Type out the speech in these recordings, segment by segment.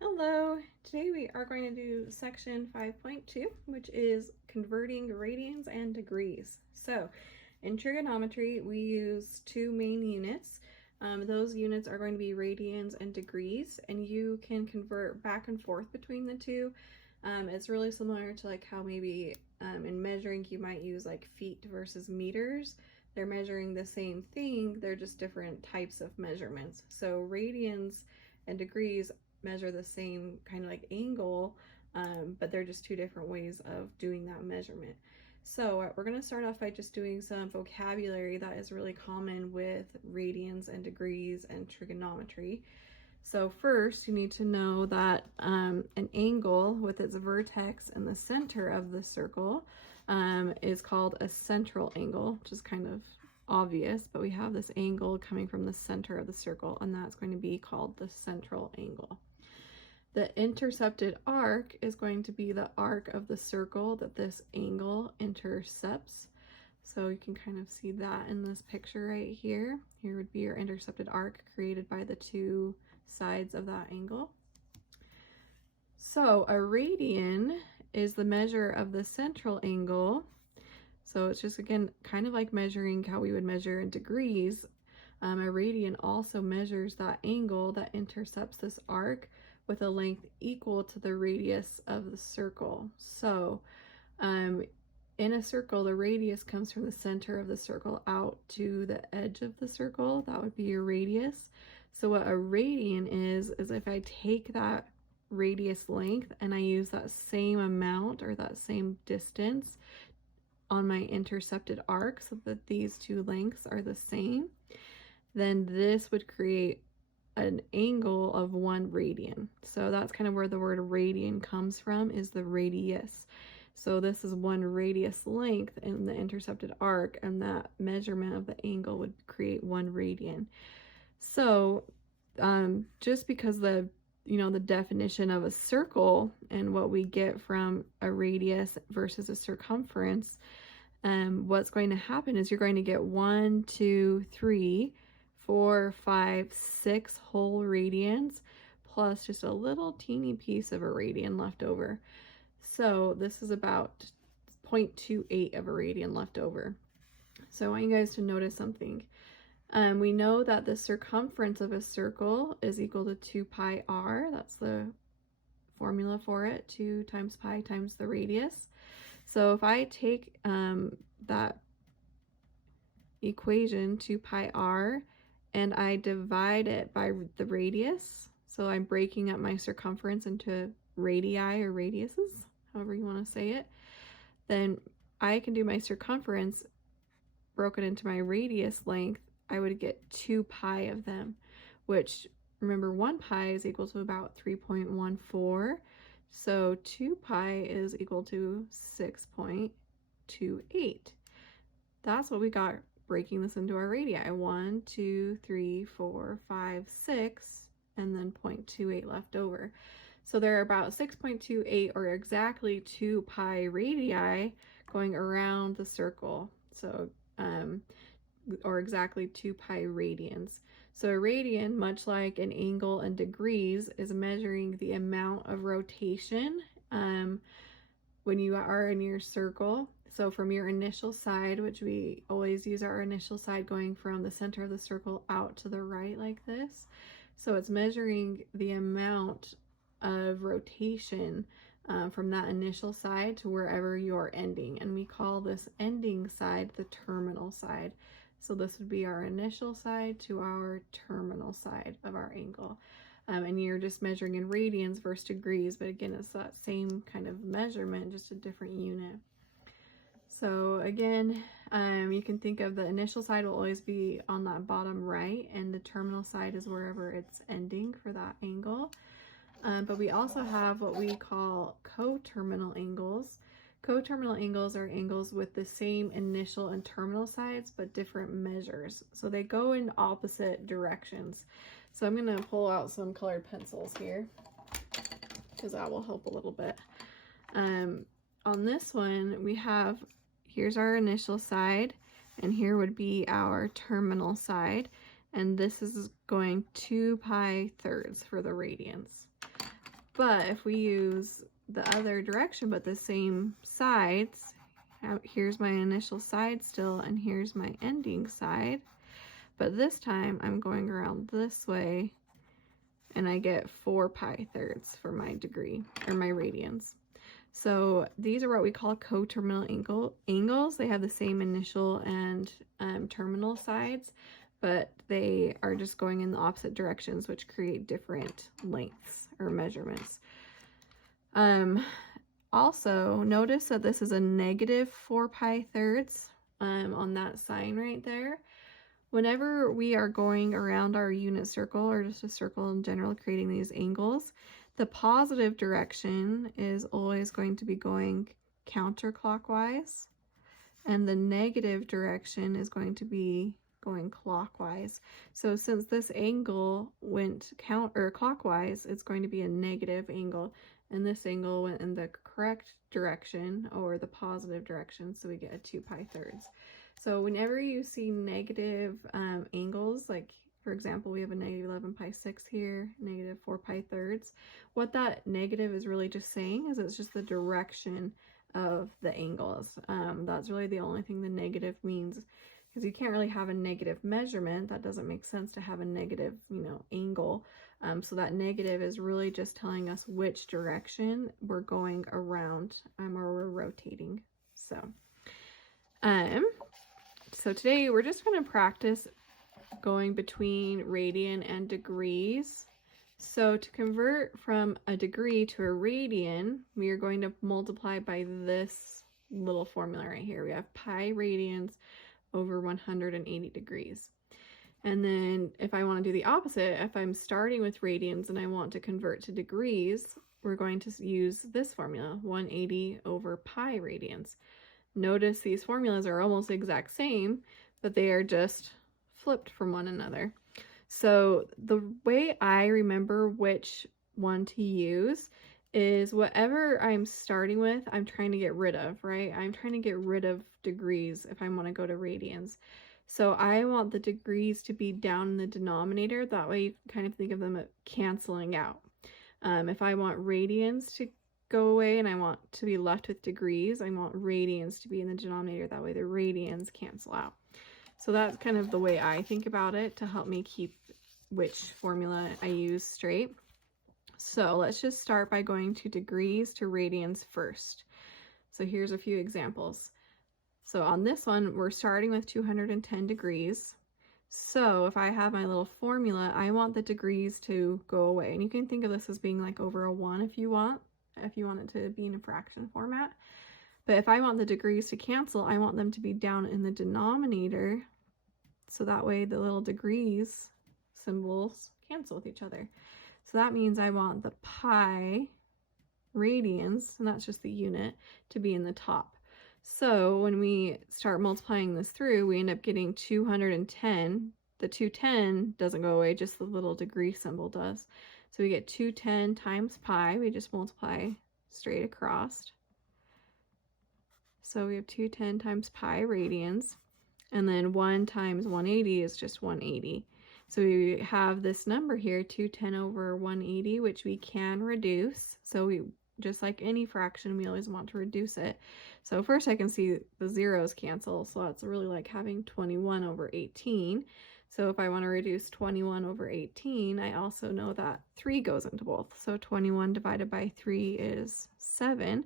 Hello, today we are going to do section 5.2, which is converting radians and degrees. So in trigonometry, we use two main units. Those units are going to be radians and degrees, and you can convert back and forth between the two. It's really similar to like how maybe in measuring you might use like feet versus meters. They're measuring the same thing, they're just different types of measurements. So radians and degrees measure the same kind of like angle, but they're just two different ways of doing that measurement. So we're going to start off by just doing some vocabulary that is really common with radians and degrees and trigonometry. So first you need to know that an angle with its vertex in the center of the circle is called a central angle, which is kind of obvious, but we have this angle coming from the center of the circle, and that's going to be called the central angle. The intercepted arc is going to be the arc of the circle that this angle intercepts. So you can kind of see that in this picture right here. Here would be your intercepted arc created by the two sides of that angle. So a radian is the measure of the central angle. So it's just, again, kind of like measuring how we would measure in degrees. A radian also measures that angle that intercepts this arc with a length equal to the radius of the circle. So in a circle, the radius comes from the center of the circle out to the edge of the circle. That would be your radius. So what a radian is if I take that radius length and I use that same amount or that same distance on my intercepted arc so that these two lengths are the same, then this would create an angle of 1 radian. So that's kind of where the word radian comes from, is the radius. So this is 1 radius length in the intercepted arc, and that measurement of the angle would create 1 radian. So just because the definition of a circle and what we get from a radius versus a circumference, what's going to happen is you're going to get 1, 2, 3, 4, 5, 6 whole radians plus just a little teeny piece of a radian left over. So this is about 0.28 of a radian left over. So I want you guys to notice something. We know that the circumference of a circle is equal to 2 pi r. That's the formula for it, 2 times pi times the radius. So if I take that equation, 2 pi r, and I divide it by the radius, so I'm breaking up my circumference into radii or radiuses, however you want to say it, then I can do my circumference broken into my radius length. I would get 2 pi of them, which, remember, 1 pi is equal to about 3.14. So 2 pi is equal to 6.28. That's what we got breaking this into our radii. 1, 2, 3, 4, 5, 6, and then 0.28 left over. So there are about 6.28, or exactly 2 pi radii going around the circle. So or exactly 2 pi radians. So a radian, much like an angle in degrees, is measuring the amount of rotation when you are in your circle. So from your initial side, which we always use our initial side going from the center of the circle out to the right like this. So it's measuring the amount of rotation from that initial side to wherever you're ending. And we call this ending side the terminal side. So this would be our initial side to our terminal side of our angle. And you're just measuring in radians versus degrees, but again, it's that same kind of measurement, just a different unit. So again, you can think of the initial side will always be on that bottom right, and the terminal side is wherever it's ending for that angle. But we also have what we call coterminal angles. Coterminal angles are angles with the same initial and terminal sides, but different measures. So they go in opposite directions. So I'm going to pull out some colored pencils here, because that will help a little bit. On this one, we have, here's our initial side, and here would be our terminal side. And this is going 2 pi thirds for the radians. But if we use the other direction but the same sides, here's my initial side still, and here's my ending side, but this time I'm going around this way, and I get 4 pi-thirds for my degree, or my radians. So these are what we call coterminal angles. They have the same initial and terminal sides, but they are just going in the opposite directions, which create different lengths or measurements. Also, notice that this is a negative 4 pi-thirds on that sign right there. Whenever we are going around our unit circle, or just a circle in general, creating these angles, the positive direction is always going to be going counterclockwise, and the negative direction is going to be going clockwise. So since this angle went clockwise, it's going to be a negative angle, and this angle went in the correct direction, or the positive direction, so we get a 2 pi-thirds. So whenever you see negative angles, like for example, we have a negative 11 pi-6 here, negative 4 pi-thirds, what that negative is really just saying is it's just the direction of the angles. That's really the only thing the negative means, because you can't really have a negative measurement. That doesn't make sense to have a negative, angle. So that negative is really just telling us which direction we're going around, or we're rotating. So today we're just going to practice going between radian and degrees. So to convert from a degree to a radian, we are going to multiply by this little formula right here. We have pi radians over 180 degrees. And then if I want to do the opposite, if I'm starting with radians and I want to convert to degrees, we're going to use this formula, 180 over pi radians. Notice these formulas are almost the exact same, but they are just flipped from one another. So the way I remember which one to use is whatever I'm starting with, I'm trying to get rid of, right? I'm trying to get rid of degrees if I want to go to radians. So I want the degrees to be down in the denominator. That way you can kind of think of them canceling out. If I want radians to go away and I want to be left with degrees, I want radians to be in the denominator. That way the radians cancel out. So that's kind of the way I think about it to help me keep which formula I use straight. So let's just start by going to degrees to radians first. So here's a few examples. So on this one, we're starting with 210 degrees. So if I have my little formula, I want the degrees to go away. And you can think of this as being like over a 1 if you want it to be in a fraction format. But if I want the degrees to cancel, I want them to be down in the denominator, so that way the little degrees symbols cancel with each other. So that means I want the pi radians, and that's just the unit, to be in the top. So when we start multiplying this through, we end up getting 210. The 210 doesn't go away, just the little degree symbol does. So we get 210 times pi. We just multiply straight across. So we have 210 times pi radians, and then 1 times 180 is just 180. So we have this number here, 210 over 180, which we can reduce. So we, just like any fraction, we always want to reduce it. So first I can see the zeros cancel, so that's really like having 21 over 18. So if I want to reduce 21 over 18, I also know that 3 goes into both. So 21 divided by 3 is 7.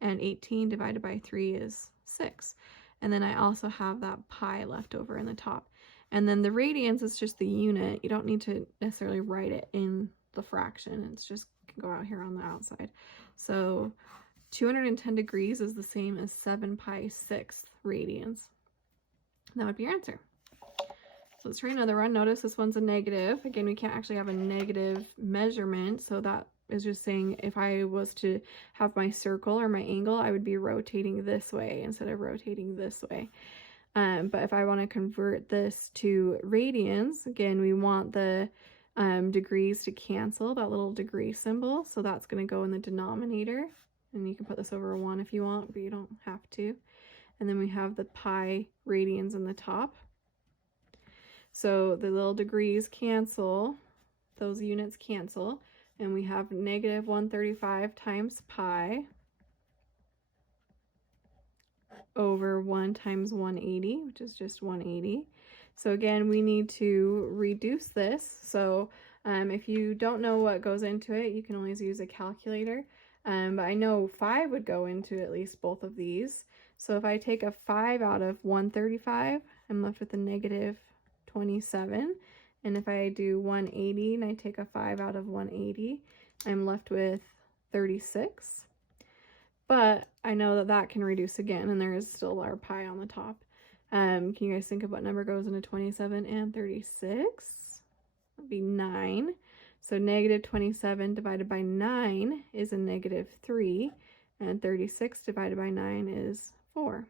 And 18 divided by 3 is 6. And then I also have that pi left over in the top. And then the radians is just the unit. You don't need to necessarily write it in the fraction. It's just can go out here on the outside. So 210 degrees is the same as 7 pi/6 radians. That would be your answer. So let's try another one. Notice this one's a negative. Again, we can't actually have a negative measurement, so that is just saying if I was to have my circle or my angle, I would be rotating this way instead of rotating this way. But if I want to convert this to radians, again, we want the degrees to cancel, that little degree symbol. So that's going to go in the denominator. And you can put this over a 1 if you want, but you don't have to. And then we have the pi radians in the top. So the little degrees cancel, those units cancel. And we have negative 135 times pi over 1 times 180, which is just 180. So again, we need to reduce this. So if you don't know what goes into it, you can always use a calculator. But I know 5 would go into at least both of these. So if I take a 5 out of 135, I'm left with a negative 27. And if I do 180 and I take a 5 out of 180, I'm left with 36. But I know that that can reduce again, and there is still our pi on the top. Can you guys think of what number goes into 27 and 36? That'd be 9. So negative 27 divided by 9 is a negative 3, and 36 divided by 9 is 4.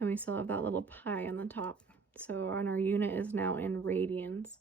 And we still have that little pi on the top. So and our unit is now in radians.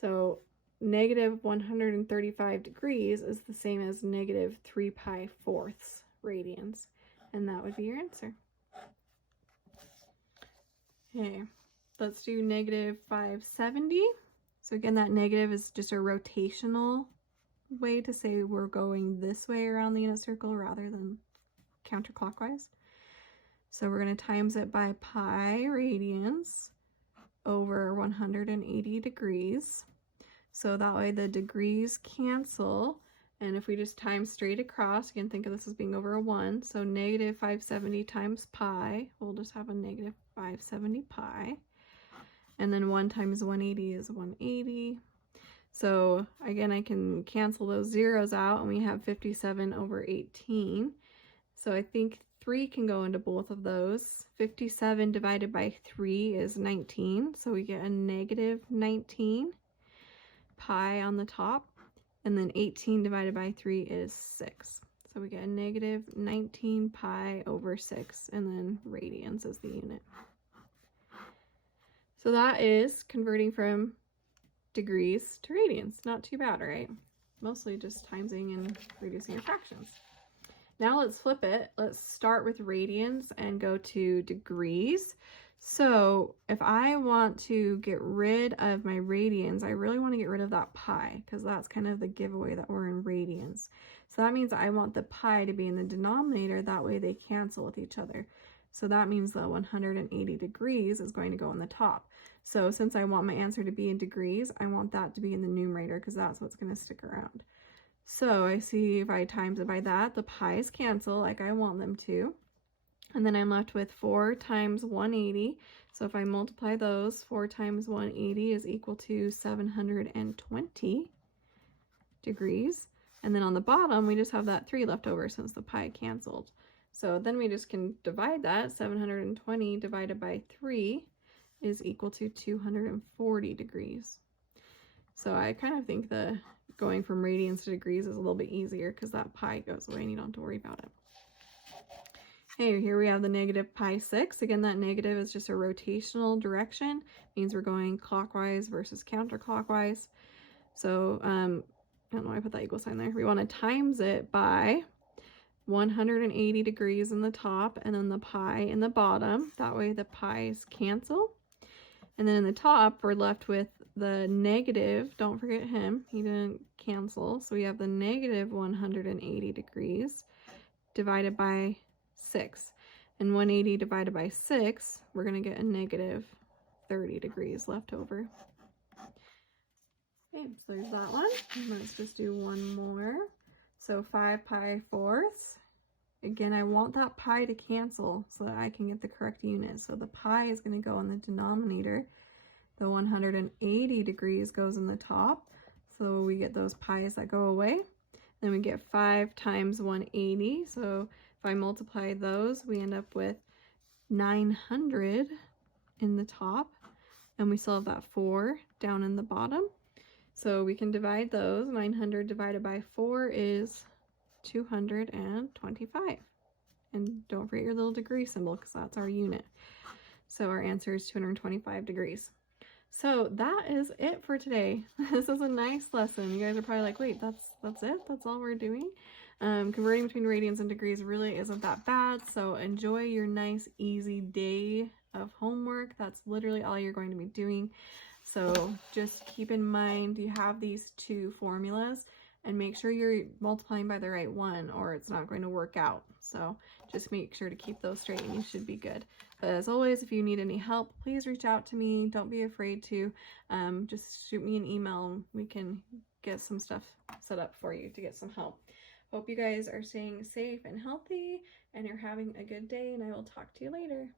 So negative 135 degrees is the same as negative 3 pi fourths radians. And that would be your answer. Okay, let's do negative 570. So again, that negative is just a rotational way to say we're going this way around the unit circle rather than counterclockwise. So we're going to times it by pi radians over 180 degrees. So that way the degrees cancel. And if we just time straight across, you can think of this as being over a 1. So negative 570 times pi, we'll just have a negative 570 pi. And then 1 times 180 is 180. So again, I can cancel those zeros out, and we have 57 over 18. So I think 3 can go into both of those. 57 divided by 3 is 19. So we get a negative 19 pi on the top. And then 18 divided by 3 is 6. So we get a negative 19 pi over 6, and then radians is the unit. So that is converting from degrees to radians. Not too bad, right? Mostly just timesing and reducing your fractions. Now let's flip it. Let's start with radians and go to degrees. So if I want to get rid of my radians, I really want to get rid of that pi, because that's kind of the giveaway that we're in radians. So that means I want the pi to be in the denominator, that way they cancel with each other. So that means the 180 degrees is going to go on the top. So since I want my answer to be in degrees, I want that to be in the numerator, because that's what's going to stick around. So I see if I times it by that, the pi's cancel like I want them to. And then I'm left with 4 times 180. So if I multiply those, 4 times 180 is equal to 720 degrees. And then on the bottom, we just have that 3 left over since the pi canceled. So then we just can divide that. 720 divided by 3 is equal to 240 degrees. So I kind of think the going from radians to degrees is a little bit easier, because that pi goes away and you don't have to worry about it. Okay, here we have the negative pi 6. Again, that negative is just a rotational direction. It means we're going clockwise versus counterclockwise. So, I don't know why I put that equal sign there. We want to times it by 180 degrees in the top and then the pi in the bottom. That way the pi's cancel. And then in the top, we're left with the negative. Don't forget him. He didn't cancel. So we have the negative 180 degrees divided by 6, and 180 divided by 6, we're going to get a negative 30 degrees left over. Okay, so there's that one. And let's just do one more. So 5 pi fourths. Again, I want that pi to cancel so that I can get the correct unit. So the pi is going to go in the denominator. The 180 degrees goes in the top. So we get those pi's that go away. Then we get 5 times 180. So if I multiply those, we end up with 900 in the top, and we still have that 4 down in the bottom. So we can divide those. 900 divided by 4 is 225. And don't forget your little degree symbol, because that's our unit. So our answer is 225 degrees. So that is it for today. This is a nice lesson. You guys are probably like, wait, that's it? That's all we're doing? Converting between radians and degrees really isn't that bad. So enjoy your nice, easy day of homework. That's literally all you're going to be doing. So just keep in mind you have these two formulas. and make sure you're multiplying by the right one or it's not going to work out. So just make sure to keep those straight and you should be good. But as always, if you need any help, please reach out to me. Don't be afraid to. Just shoot me an email. We can get some stuff set up for you to get some help. Hope you guys are staying safe and healthy and you're having a good day, and I will talk to you later.